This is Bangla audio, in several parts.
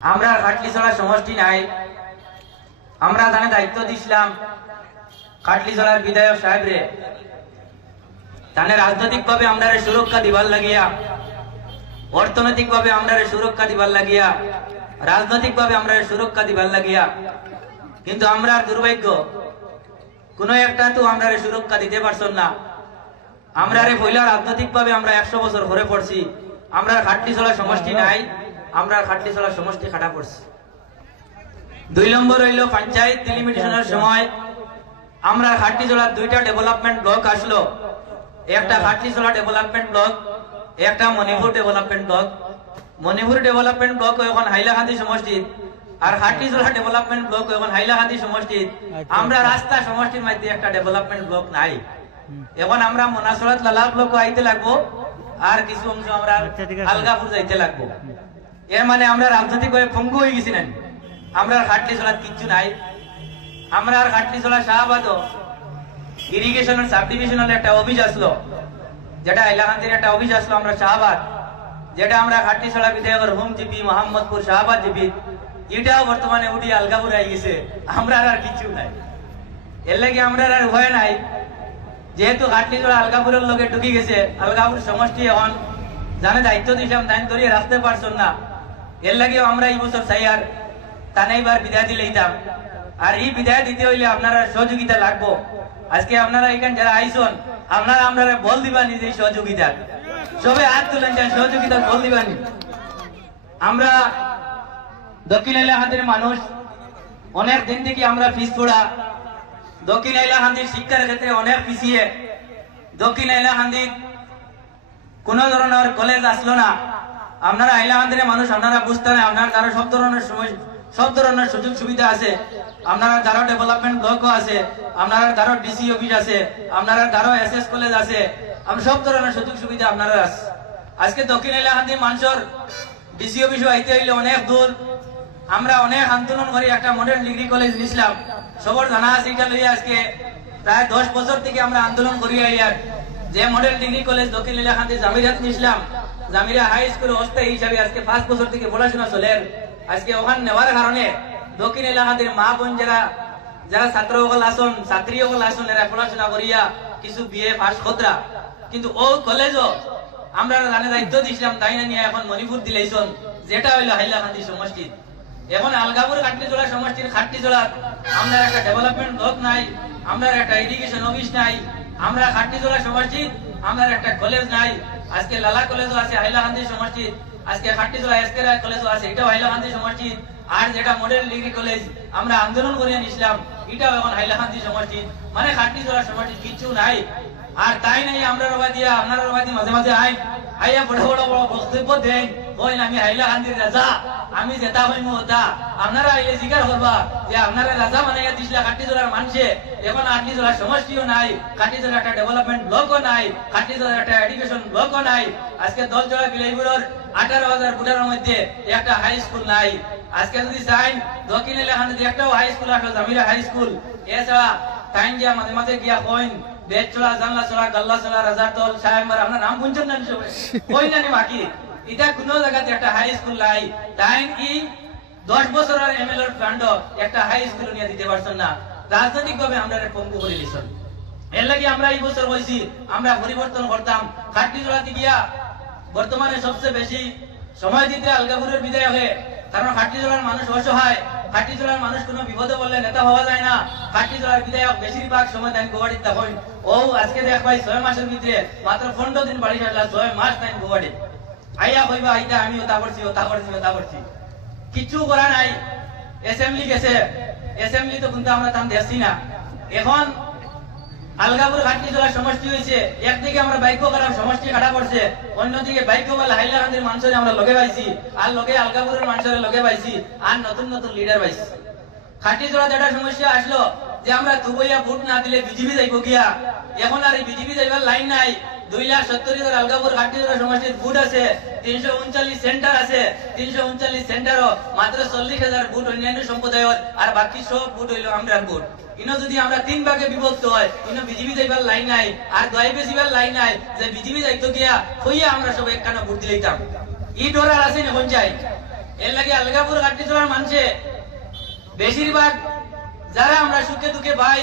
আমরা খাটলিছড়া সমষ্টি নাই, আমরা তানে দায়িত্ব দিছিলাম খাটলিছড়ার বিধায়ক সাহেব রে, তানে রাজনৈতিক ভাবে আমরা সুরক্ষা দিবার লাগিয়া, অর্থনৈতিক ভাবে আমরা সুরক্ষা দিবার লাগিয়া, রাজনৈতিক ভাবে আমরা সুরক্ষা দিবার লাগিয়া, কিন্তু আমরা দুর্ভাগ্য কোন একটা তো আমরা সুরক্ষা দিতে পারছন না। আমরা পয়লা রাজনৈতিক ভাবে আমরা 100 বছর ঘরে পড়ছি, আমরা খাটলিছড়া সমষ্টি নাই, আমরা খাটলিছড়া সমষ্টি খাটা পড়ছি। 2 নম্বর হইল পঞ্চায়েত ডিলিমিটেশনের সময় আমরা খাটলিছড়ার 2টা ডেভেলপমেন্ট ব্লক আসলো, একটা খাটলিছড়া ডেভেলপমেন্ট ব্লক, একটা Manipur development block. Manipur development block এখন হাইলাকান্দি সমষ্টি, আর খাটলিছড়া ডেভেলপমেন্ট ব্লক এখন হাইলাকান্দি সমষ্টি। আমরা রাস্তা সমষ্টির মধ্যে একটা ডেভেলপমেন্ট ব্লক নাই। এখন আমরা মনাসড়াত লালা ব্লক আইতে লাগবো, আর কিছু অংশ আমরা আলগাপুর যাইতে লাগবো। এর মানে আমরা রাজনৈতিক ভাবে পঙ্গু হয়ে গেছি না, আমরা খাটলিছড়াত কিচ্ছু নাই। আমরা আর খাটলিছড়া শাহবাদ ইরিগেশনের সাব ডিভিশনাল একটা অফিস আসলো, যেটা হাইলাকান্দির একটা অফিস আসলো আমরা শাহবাদ, যেটা আমরা খাটলিছড়া বিধায়কের home GP Mohammadpur Shahbad GP, এটাও বর্তমানে উঠি আলগাপুর হয়ে গেছে। আমরা আর কিচ্ছু নাই, এর লাগে আমরা আর ভয় নাই। যেহেতু খাটলিছড়া আলগাপুরের লোকে ঢুকে গেছে, আলগাপুর সমষ্টি এখন জানে দায়িত্ব দিয়েছিলাম তাই ধরিয়ে রাখতে পারছেন না, এর লাগেও আমরা এই বছর চাই আর তানে এবার বিদায় দিলে দিতাম। আর এই বিদায় দিতে হইলে আপনারা সহযোগিতা লাগবো। আজকে আপনারা এখানে যারা আইসন, আপনারা আমরা বল দিবানি যে সহযোগিতা, সবে হাত তুলেন যান সহযোগিতা বল দিবানি। আমরা দক্ষিণ হাইলাকান্দির মানুষ, অনেক দিন থেকে আমরা পিছ পড়া, দক্ষিণ হাইলাকান্দির শিক্ষার ক্ষেত্রে অনেক পিছিয়ে। দক্ষিণ হাইলাকান্দির কোন ধরনের কলেজ আসলো না। আপনারা হাইলাকান্দির মানুষ, আপনারা বুঝতে না, আপনার দ্বারা সব ধরনের সুযোগ সুবিধা আছে। আপনারা দ্বারা ডেভেলপমেন্ট ব্লকও আছে, আপনারা দ্বারা ডিসি অফিস আছে, আপনারা দ্বারা এসএস কলেজ আছে, সব ধরনের সুযোগ সুবিধা আপনারা আছে। আজকে দক্ষিণ হাইলাকান্দির মানুষের ডিসি অফিসও আইতে হইলে অনেক দূর। আমরা অনেক আন্দোলন করে একটা মডেল ডিগ্রি কলেজ নিছিলাম, সবর জানা আছে। এটা লইয়া আজকে প্রায় 10 বছর থেকে আমরা আন্দোলন করি। আর যে মডেল ডিগ্রি কলেজ দক্ষিণ হাইলাকান্দির জামিরাত নিছিলাম, জামিরা হাই স্কুল অস্থায়ী হিসাবে আজকে 5 বছর থেকে পড়াশোনা চলে। আজকে ওখানে নেওয়ার কারণে দক্ষিণ হাইলাকান্দির মা বোন যারা ছাত্র সকল আসন, ছাত্রী সকল আসন, এরা পড়াশোনা করিয়া কিছু বিএ পাস খতরা, কিন্তু ও কলেজও আমরা জানে দায়িত্ব দিয়েছিলাম তাই না নিয়ে এখন মণিপুর দিলেইছন, যেটা হইলো হাইলাকান্দি সমষ্টি। এখন আলগাপুর খাটলিছড়া সমষ্টির খাটলিছড়া আমরা একটা ডেভেলপমেন্ট ব্লক নাই, আমরা একটা ইরিগেশন অফিস নাই, আমরা খাটলিছড়া সমষ্টি আমরা একটা কলেজ নাই। আজকে লালা কলেজও আছে হাইলাকান্দি সমষ্টি, আজকে খাটলিছড়া এসকে রায় কলেজও আছে, এটাও হাইলাকান্দি সমষ্টি। আর যেটা মডেল ডিগ্রি কলেজ আমরা আন্দোলন করিয়া নিছিলাম, এটাও এখন হাইলাকান্দি সমষ্টি। মানে খাটলিছড়া সমষ্টি কিচ্ছু নাই। আর তাই নাই আমরা রবাই দিয়া, আপনারা রবাই দিয়ে মাঝে মাঝে আইয়া বড় বড় বক্তব্য দেন, কইন আমি হাইলাকান্দির রাজা, আমি যেটা হইম ওটা। আপনারা আইলে জিজ্ঞাসা করবা যে আপনারা রাজা বানাইয়া দিছিলা খাটলিছড়ার মানুষে, এখন খাটলিছড়ার সমষ্টিও নাই, খাটলিছড়ার একটা ডেভেলপমেন্ট ব্লকও নাই, খাটলিছড়ার একটা এডুকেশন ব্লকও নাই। আজকে দলজোড়া বিলাইপুরের 18,000 ভোটারের মধ্যে একটা হাই স্কুল নাই। আজকে যদি চাই দক্ষিণ হাইলাকান্দিতে একটাও হাই স্কুল আসলো, জামিরা হাই স্কুল। এছাড়া টাইম গিয়া মাঝে মাঝে গিয়া কইন বেদ চড়া, জানলা চড়া, গাল্লা চড়া, রাজার তল, সাহেব, আপনার নাম শুনছেন না কই না বাকি। এটা কোন জায়গাতে একটা হাই স্কুল নাই। তাই কি 10 বছরের এমএলএ ফান্ড একটা হাই স্কুল নিয়ে দিতে পারছেন না। রাজনৈতিক ভাবে আমরা পঙ্গু করে দিয়েছেন। এর লাগে আমরা এই বছর বলছি আমরা পরিবর্তন করতাম। খাটলিছড়াতে গিয়া বর্তমানে সবচেয়ে বেশি সময় দিতে আলগাপুরের বিধায়কে, কারণ খাটলিছড়ার মানুষ অসহায়। খাটলিছড়ার মানুষ কোনো বিপদে বললে নেতা হওয়া যায় না। খাটলিছড়ার বিধায়ক বেশিরভাগ সময় তাই গোয়াড়ি তখন ও আজকে দেখ ভাই 6 মাসের ভিতরে মাত্র 15 দিন বাড়ি আসলা, 6 মাস তাই গোয়াড়ি আইয়া কইবা আইতা আমি ওটা করছি ওটা করছি ওটা করছি, কিছু করা নাই। অ্যাসেম্বলি গেছে, অ্যাসেম্বলি তো কিন্তু আমরা তাম দেখছি না। এখন আলগাপুর খাটলিছড়া সমষ্টি হয়েছে, একদিকে আমরা বাইক খারাপ সমষ্টি খাটা পড়ছে, অন্যদিকে বাইক বলে হাইলাকান্দির মানুষের আমরা লগে পাইছি, আর লগে আলগাপুরের মানুষের লগে পাইছি, আর নতুন নতুন লিডার পাইছি। খাটলিছড়াতে একটা সমস্যা আসলো যে আমরা তুবইয়া ভোট না দিলে বিজেপি যাইব গিয়া। এখন আর এই বিজেপি যাইবার লাইন নাই। 2,70,000 আলগাপুর খাটলিছড়া সমষ্টির ভোট আছে, 339 সেন্টার আছে, 339 সেন্টারও মাত্র 40,000 ভোট অন্যান্য সম্প্রদায়ের, আর বাকি সব ভোট হইল আমরার ভোট। ইনো যদি আমরা 3 ভাগে বিভক্ত হয়, ইনো বিজেপি যাইবার লাইন নাই, আর দয় বেশিবার লাইন নাই যে বিজেপি যাইতো গিয়া হইয়া আমরা সব একখানা ভোট দিলাইতাম। ই ডরার আছে না কোন চাই। এর লাগে আলগাপুর কাটি চলার মানুষে বেশিরভাগ যারা আমরা সুখে দুঃখে ভাই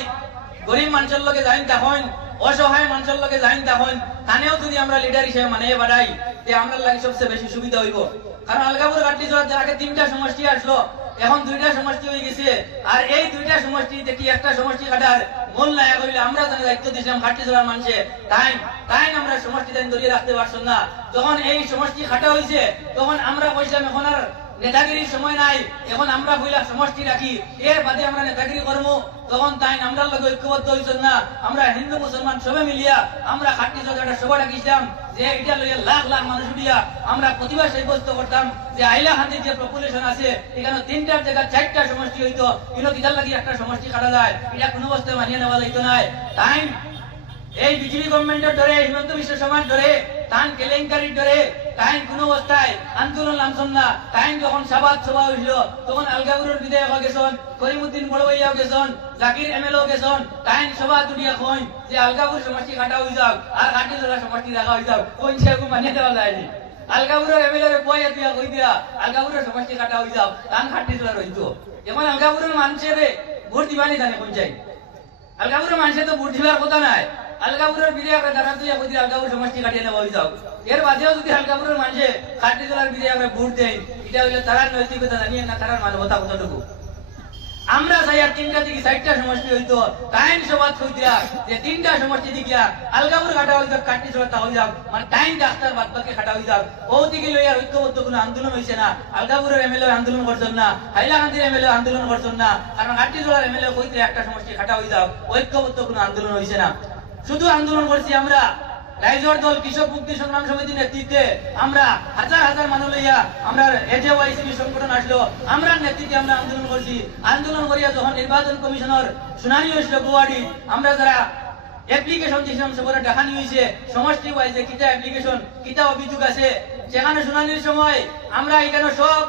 গরিব মানুষের লোকে যাইন তখন অসহায় মানুষের লোকে যাইন তখন তানেও যদি আমরা লিডার হিসেবে মানে বাড়াই তে আমরা লাগে সবচেয়ে বেশি সুবিধা হইব। কারণ আলগাপুর কাটি চলার আগে 3টা সমষ্টি আসলো, এখন 2টা সমষ্টি হয়ে গেছে। আর এই 2টা সমষ্টি থেকে একটা সমষ্টি কাটার মূল নায়ক হইলে আমরা জানি দায়িত্ব দিয়েছিলাম কাটি চলার মানুষে তাই আমরা সমষ্টি ধরিয়ে রাখতে পারছো না। যখন এই সমষ্টি খাটা হয়েছে তখন আমরা কইছিলাম এখন আর নেতাগিরির সময় নাই, এখন আমরা বইলা সমষ্টি রাখি, এর বাদে আমরা নেতাগিরি করবো। তখন তাই আমরা লোক ঐক্যবদ্ধ হয়েছেন না, আমরা হিন্দু মুসলমান সবে মিলিয়া আমরা খাটি চলাটা সভা ডাকিছিলাম যে এটা লইয়া লাখ লাখ মানুষ উঠিয়া আমরা প্রতিভা সাব্যস্ত করতাম যে হাইলাকান্দির যে পপুলেশন আছে এখানে 3টার জায়গায় 4টা সমষ্টি হইতো, কিন্তু কিতার লাগি একটা সমষ্টি কাটা যায় এটা কোনো অবস্থায় মানিয়ে নেওয়া যাইতো না। তাই এই বিজেপি গভর্নমেন্টের ধরে হিমন্ত বিশ্ব শর্মার ধরে তান কেলেঙ্কারির ধরে তাই কোন অবস্থায় আন্দোলন নামছেন না। তাই যখন সাবাদ সভা হইল তখন আলগাপুরের বিধায়ক গেছেন, করিমউদ্দিন বড়ভাইয়াও গেছেন, জাকির এমএলও গেছেন, তাই সভা দুটিয়া কইন যে আলগাপুর সমষ্টি কাটা হয়ে যাও আর কাটি জোড়া সমষ্টি রাখা হয়ে যাও, কোন সেরকম মানিয়ে দেওয়া যায়নি। আলগাপুরের এমএলএ বইয়া দিয়া কই দিয়া আলগাপুরের সমষ্টি কাটা হয়ে যাও তান কাটি জোড়া রইতো। এখন আলগাপুরের মানুষের ভোট দিবানি জানে কোন চাই, আলগাপুরের মানুষের তো ভোট দিবার কথা নাই। আলগাপুরের বিধায়করা দ্বারা তুই কই আলগাপুর সমষ্টি কাটিয়ে নেওয়া হয়ে যাও, এর বাদেও যদি আলগাপুরের মানুষে কাটি জোড়ার বিধায়করা ভোট দেয় এটা হইলে তারা নৈতিকতা জানিয়ে না তারা মানবতা কতটুকু। আমরা চাই আর 3টা থেকে 4টা সমষ্টি হইতো, টাইম সবাদ হইতা যে 3টা সমষ্টি দিকিয়া আলগাপুর কাটা হয়ে যাক কাটি চলাটা হয়ে যাক, মানে টাইম ডাক্তার বাদ বাকি কাটা হয়ে যাক। ও দিকে লইয়া ঐক্যবদ্ধ কোনো আন্দোলন হয়েছে না, আলগাপুরের এমএলএ আন্দোলন করছেন না, হাইলাকান্দির এমএলএ আন্দোলন করছেন না, কারণ কাটি চলার এমএলএ কইতে একটা সমষ্টি কাটা হয়ে যাক, ঐক্যবদ্ধ কোনো আন্দোলন হয়েছে না। শুধু আন্দোলন করছি আমরা রাইজর দল কৃষক মুক্তি সংগ্রাম সমিতির নেতৃত্বে আমরা হাজার হাজার মানুষ লইয়া আমরা এজেওয়াইসিবি সংগঠন আসলো, আমরা নেতৃত্বে আমরা আন্দোলন করছি। আন্দোলন করিয়া যখন নির্বাচন কমিশনের শুনানি হয়েছিল গুয়াহাটি, আমরা যারা অ্যাপ্লিকেশন দিয়েছিলাম সবরে দেখানি হয়েছে সমষ্টি ওয়াইজে কিতা অ্যাপ্লিকেশন কিতা অভিযোগ আছে, সেখানে শুনানির সময় আমরা এখানে সব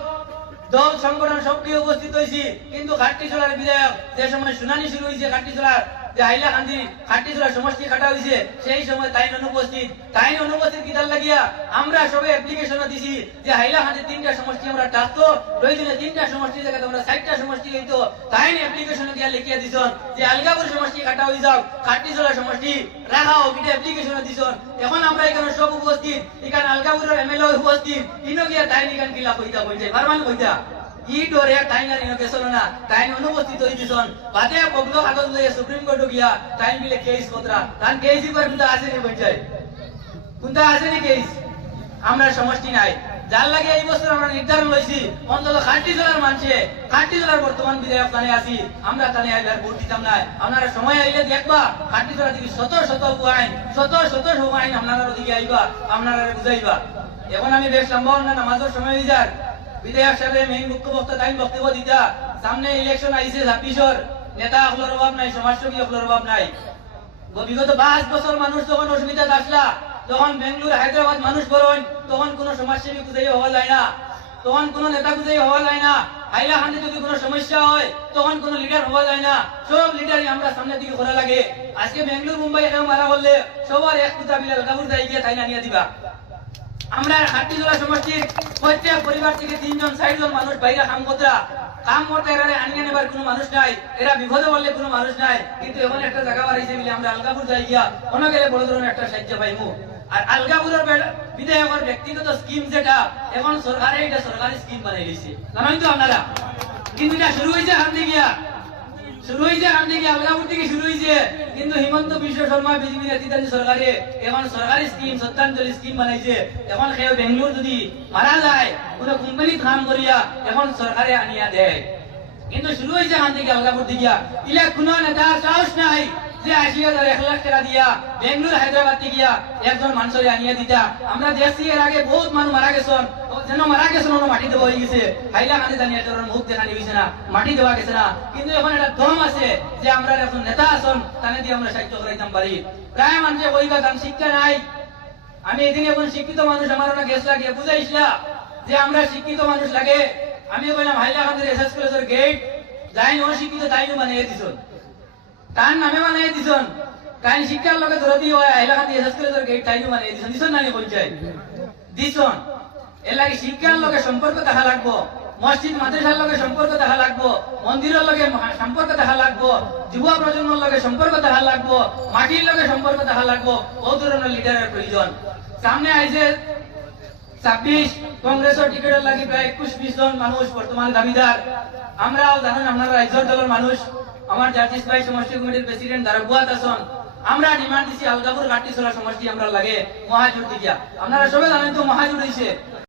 দল সংগঠন সবকে উপস্থিত হয়েছি, কিন্তু কাটি চলার বিধায়ক যে সময় শুনানি শুরু হয়েছে কাটি চলার যে হাইলাকান্দি কাটি চলার সমষ্টি কাটা হয়েছে সেই সময় তাই অনুপস্থিত কিতার লাগিয়া আমরা সবে অ্যাপ্লিকেশন দিছি যে হাইলাকান্দি 3টা সমষ্টি আমরা ডাকতো, প্রয়োজনে 3টা সমষ্টি জায়গায় আমরা 4টা সমষ্টি হইতো, তাই অ্যাপ্লিকেশন দিয়া লিখিয়া দিছন যে আলগাপুর সমষ্টি কাটা হয়ে যাও কাটি চলার সমষ্টি রাখাও এটা অ্যাপ্লিকেশন দিছন। এখন আমরা এখানে সব উপস্থিত, এখানে আলগাপুরের এমএলএ উপস্থিত, ইনো গিয়া তাই নিকান কিলা কইতা কইছে ফারমান কইতা ই ডরে টাইনার ইনো গেছল না, তাই অনুপস্থিত হই দিছন বাদে পগলো কাগজ লইয়া সুপ্রিম কোর্ট গিয়া টাইম বিলে কেস কতরা তান কেস ই করে আছে নি কইছে কোনটা আছে নি কেস আমরা সমষ্টি নাই। যার লাগে এই বছর আমরা নির্ধারণ লইছি অন্তত কাটি জেলার মানুষে কাটি জেলার বর্তমান বিধায়ক তানে আছি আমরা তানে আইবার ভোট দিতাম না। আপনারা সময় আইলে দেখবা কাটি জেলা থেকে শত শত আইন আপনারা ওদিকে আইবা আপনারা বুঝাইবা। এখন আমি বেশ লম্বা না নামাজের সময় হয়ে যার বিধায়ক সাহেব মেইন মুখ্য বক্তা তাই বক্তব্য দিতা, সামনে ইলেকশন আইছে 26-র, নেতা হকলের অভাব নাই, সমাজসেবী হকলের অভাব নাই। বিগত 5 বছর মানুষ যখন অসুবিধা আসলা, তখন বেঙ্গলুরু হায়দ্রাবাদ মানুষ বরণ, তখন কোন সমাজসেবী খুঁজে হওয়া যায় না, তখন কোন নেতা খুঁজে হওয়া যায় না। হাইলাকান্দি যদি কোনো সমস্যা হয় তখন কোন লিডার হওয়া যায় না, সব লিডারই আমরা সামনের দিকে করা লাগে। আজকে বেঙ্গলুরু মুম্বাই এখানে মারা বললে সবার এক কুতা বিলাল কাবুর যাই গিয়ে তাই না নিয়ে দিবা। আমরা হাট্টিজোড়া সমষ্টির প্রত্যেক পরিবার থেকে 3জন 4জন মানুষ বাইরে কাম করতে এরা আনিয়ে নেবার কোনো মানুষ নাই, এরা বিপদে বললে কোনো মানুষ নাই। কিন্তু এখন একটা জায়গা বাড়াইছে বলে আমরা আলগাপুর যাই গিয়া অন্য গেলে বড় ধরনের একটা সাহায্য পাইমু। আর আলগাপুরের বিধায়কের ব্যক্তিগত স্কিম যেটা এখন সরকারে এটা সরকারি স্কিম বানাই দিয়েছে জানেন তো আপনারা, কিন্তু এটা শুরু হয়েছে আলগাপুর থেকে শুরু হয়েছে, কিন্তু হিমন্ত বিশ্ব শর্মা বিজেপি নেতৃত্বাধীন সরকারে এখন সরকারি স্কিম শ্রদ্ধাঞ্জলি স্কিম বানাইছে। এখন কেউ বেঙ্গলুরু যদি মারা যায় কোনো কোম্পানি কাম করিয়া এখন সরকারে আনিয়া দেয়, কিন্তু শুরু হয়েছে এখান থেকে আলগাপুর দিকে। ইলে কোনো নেতা সাহস নাই যে 80,000 1 লাখ টাকা দিয়া বেঙ্গলুরু হায়দ্রাবাদ থেকে একজন মানুষের আনিয়া দিতা। আমরা দেখছি এর আগে বহুত মানুষ মারা গেছেন, যেন মারা গেছেন মাটি দেওয়া হয়ে গেছে, হাইলাকান্দি জানিয়ে তোর মুখ দেখানি হয়েছে না, মাটি দেওয়া গেছে না। কিন্তু এখন একটা দম আছে যে আমরা এখন নেতা আছেন তানে দিয়ে আমরা সাহায্য করাইতাম পারি। প্রায় মানুষে কইবা তার শিক্ষা নাই। আমি এদিন এখন শিক্ষিত মানুষ আমার না গেছ লাগিয়ে বুঝাইছিলা যে আমরা শিক্ষিত মানুষ লাগে। আমি বললাম হাইলাকান্দির এসএস কলেজের গেট যাই অশিক্ষিত তাইও বানিয়ে দিছন, তার নামে বানিয়ে দিছন, তাই শিক্ষার লোকে ধরতি হয় হাইলাকান্দি এসএস কলেজের গেট তাইও বানিয়ে দিছন, দিছন নানি পঞ্চায়েত দিছন। এর লাগে শিক্ষার লোকের সম্পর্ক দেখা লাগবো। মসজিদ মাদ্রাসার লগে সম্পর্ক দেখা লাগবো, মন্দিরের লগে সম্পর্ক দেখা লাগবো, যুব প্রজন্মের লগে সম্পর্ক দেখা লাগবো, মাটির লগে সম্পর্ক দেখা লাগবো। বহু ধরনের লিডারের প্রয়োজন। সামনে আইছে 26 কংগ্রেসের টিকেটের লাগি প্রায় 21-20 জন মানুষ বর্তমান দাবিদার। আমরাও জানেন আপনারা রাজ্যের দলের মানুষ, আমার জাতিস ভাই সমষ্টি কমিটির প্রেসিডেন্ট দারগুয়াত আছেন। আমরা ডিমান্ড দিছি আলগাপুর ঘাটি চলা সমষ্টি আমরা লাগে মহাজোট দিয়া। আপনারা সবাই জানেন তো মহাজোট হইছে